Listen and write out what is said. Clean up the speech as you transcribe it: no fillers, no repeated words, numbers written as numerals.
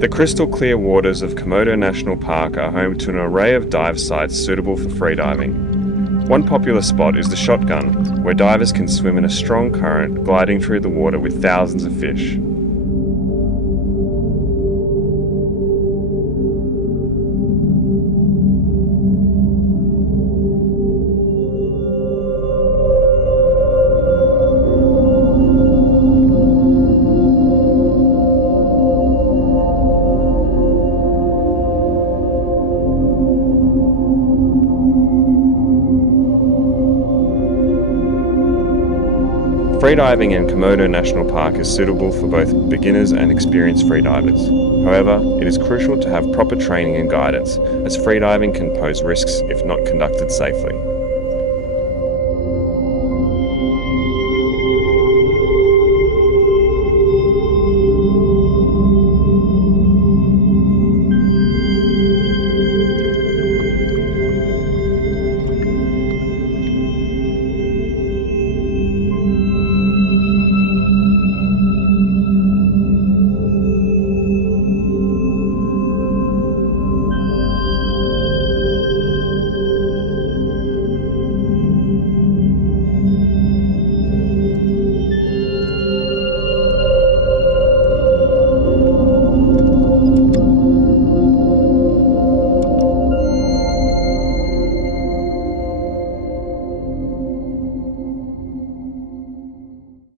The crystal clear waters of Komodo National Park are home to an array of dive sites suitable for freediving. One popular spot is the Shotgun, where divers can swim in a strong current, gliding through the water with thousands of fish. Freediving in Komodo National Park is suitable for both beginners and experienced freedivers. However, it is crucial to have proper training and guidance, as freediving can pose risks if not conducted safely.